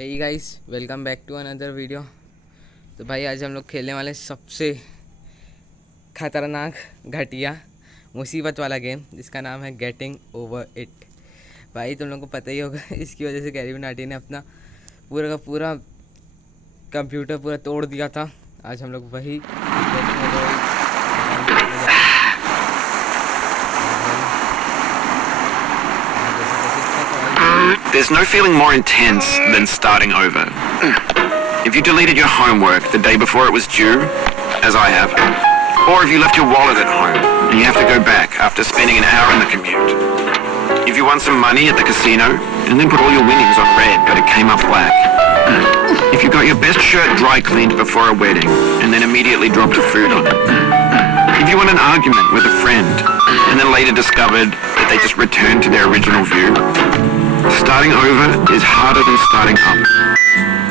Hey guys, welcome back to another video. तो भाई आज हम लोग खेलने वाले सबसे ख़तरनाक घटिया मुसीबत वाला गेम जिसका नाम है गेटिंग ओवर इट। भाई तुम लोगों को पता ही होगा इसकी वजह से कैरी नाटी ने अपना पूरा का पूरा कंप्यूटर पूरा तोड़ दिया था। आज हम लोग वही There's no feeling more intense than starting over. If you deleted your homework the day before it was due, as I have, or if you left your wallet at home and you have to go back after spending an hour in the commute. If you won some money at the casino and then put all your winnings on red but it came up black. If you got your best shirt dry cleaned before a wedding and then immediately dropped food on it. If you won an argument with a friend and then later discovered that they just returned to their original view. Starting over is harder than starting up.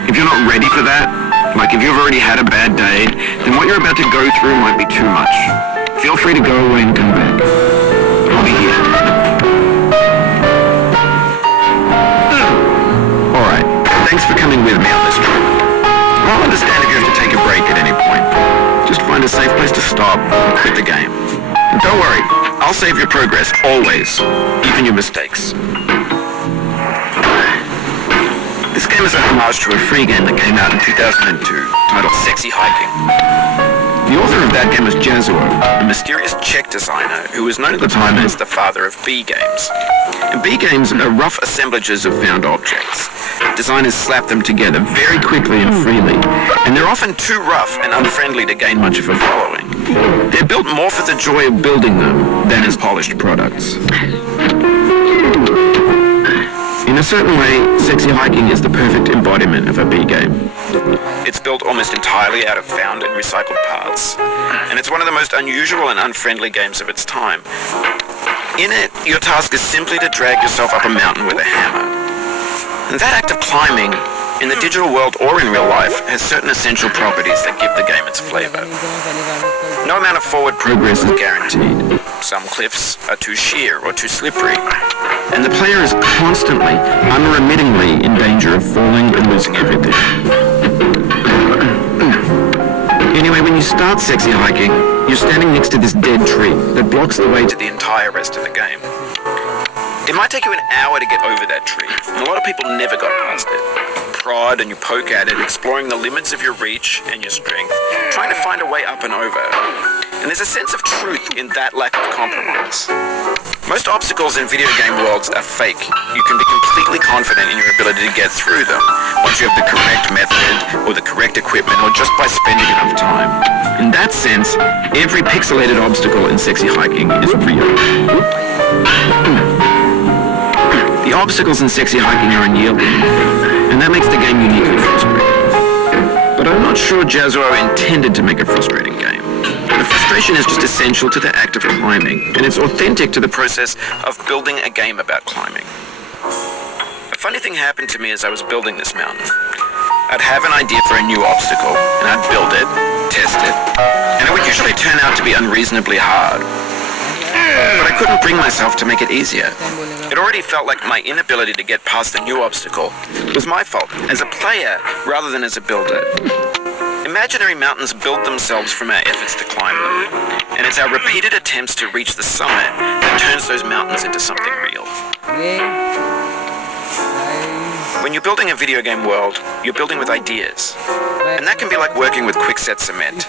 If you're not ready for that, like if you've already had a bad day, then what you're about to go through might be too much. Feel free to go away and come back. I'll be here. Alright, thanks for coming with me on this trip. I'll understand if you have to take a break at any point. Just find a safe place to stop and quit the game. And don't worry, I'll save your progress, always, even your mistakes. This game is a homage to a free game that came out in 2002, titled Sexy Hiking. The author of that game was Jazuo, a mysterious Czech designer who was known at the time as the father of B games. And B games are rough assemblages of found objects. Designers slap them together very quickly and freely, and they're often too rough and unfriendly to gain much of a following. They're built more for the joy of building them than as polished products. In a certain way, Sexy Hiking is the perfect embodiment of a B game. It's built almost entirely out of found and recycled parts, and it's one of the most unusual and unfriendly games of its time. In it, your task is simply to drag yourself up a mountain with a hammer. And that act of climbing, in the digital world or in real life, has certain essential properties that give the game its flavor. No amount of forward progress is guaranteed. Some cliffs are too sheer or too slippery, and the player is constantly, unremittingly in danger of falling and losing everything. Anyway, when you start Sexy Hiking, you're standing next to this dead tree that blocks the way to the entire rest of the game. It might take you an hour to get over that tree, and a lot of people never got past it. You prod and you poke at it, exploring the limits of your reach and your strength, trying to find a way up and over. And there's a sense of truth in that lack of compromise. Most obstacles in video game worlds are fake. You can be completely confident in your ability to get through them once you have the correct method or the correct equipment or just by spending enough time. In that sense, every pixelated obstacle in Sexy Hiking is real. The obstacles in Sexy Hiking are unyielding, and that makes the game uniquely frustrating. But I'm not sure Jazuo intended to make a frustrating game. The frustration is just essential to the act of climbing, and it's authentic to the process of building a game about climbing. A funny thing happened to me as I was building this mountain. I'd have an idea for a new obstacle, and I'd build it, test it, and it would usually turn out to be unreasonably hard. But I couldn't bring myself to make it easier. It already felt like my inability to get past a new obstacle was my fault as a player rather than as a builder. Imaginary mountains build themselves from our efforts to climb them, and it's our repeated attempts to reach the summit that turns those mountains into something real. When you're building a video game world, you're building with ideas. And that can be like working with quickset cement.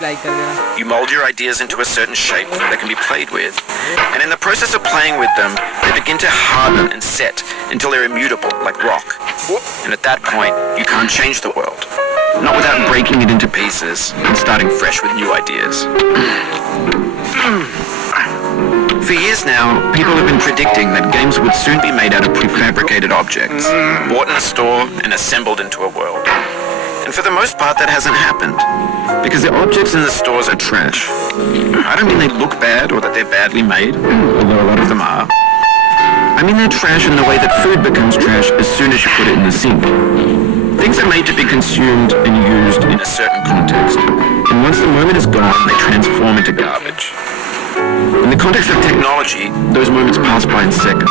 You mold your ideas into a certain shape that can be played with, and in the process of playing with them, they begin to harden and set until they're immutable, like rock. And at that point, you can't change the world. Not without breaking it into pieces and starting fresh with new ideas. For years now, people have been predicting that games would soon be made out of prefabricated objects, bought in a store and assembled into a world. And for the most part, that hasn't happened, because the objects in the stores are trash. I don't mean they look bad or that they're badly made, although a lot of them are. I mean they're trash in the way that food becomes trash as soon as you put it in the sink. Things are made to be consumed and used in a certain context, and once the moment is gone, they transform into garbage. In the context of technology, those moments pass by in seconds.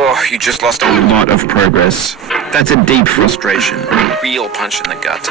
Oh, you just lost a lot of progress. That's a deep frustration. Real punch in the gut.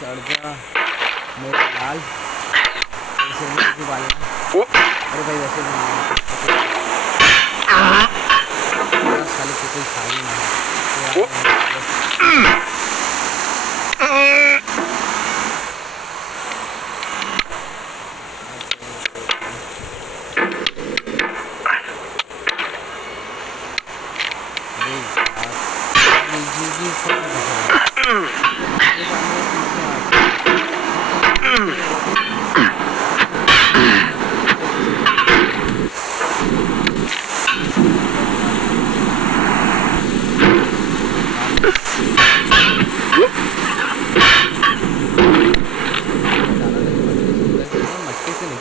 चढ़ जा मेरे लाल अरे भाई वैसे खाली कोई खाली नहीं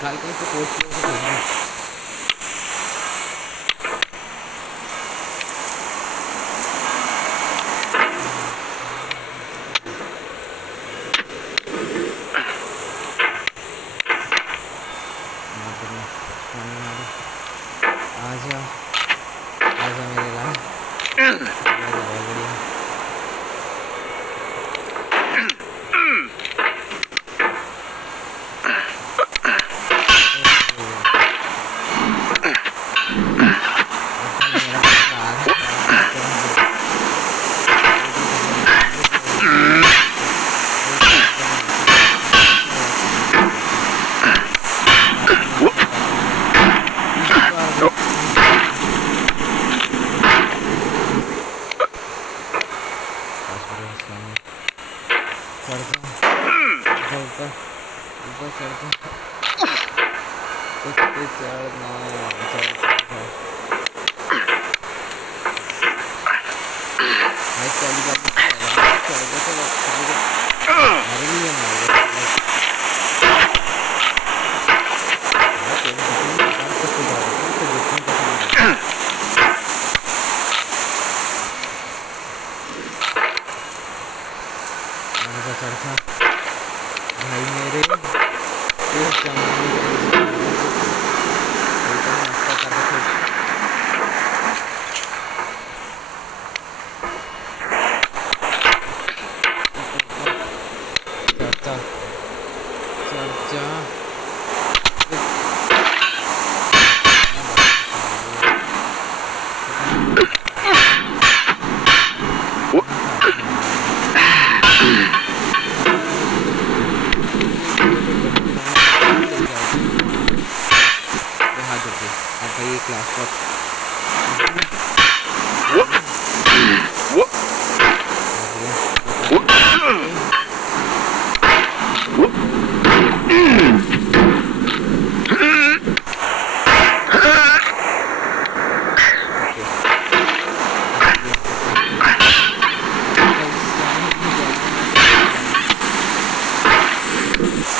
निकाल के इसे कोच को भेजना। आजा आजा मेरे लाल, बहुत बढ़िया। भाई मेरे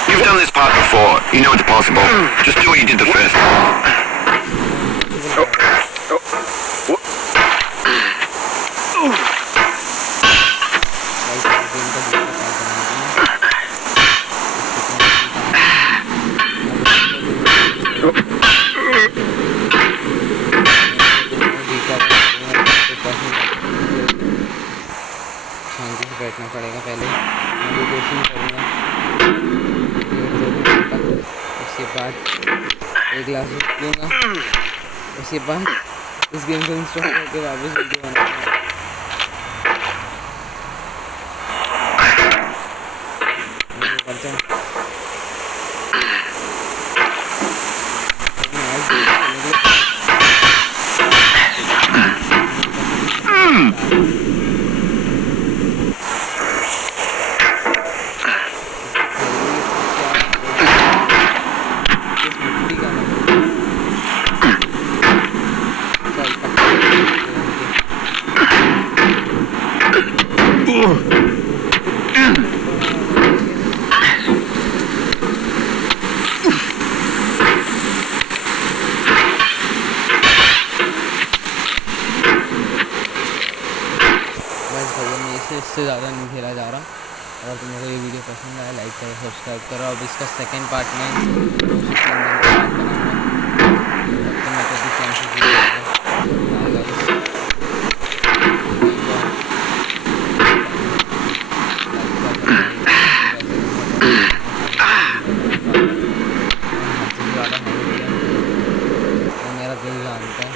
You've done this part before. You know it's possible. Just do what you did the first time. शांति से बैठना पड़ेगा। पहले मेडिटेशन करूँगा, उसके बाद एक गिलास दूध पीऊँगा, उसके बाद इस गेम को इंस्टॉल करके वापस वीडियो बनाऊँगा। इससे ज़्यादा नहीं खेला जा रहा। अगर तुम्हें को ये वीडियो पसंद आया लाइक करो, सब्सक्राइब करो। अब इसका सेकंड पार्ट में मेरा दिल जानता है।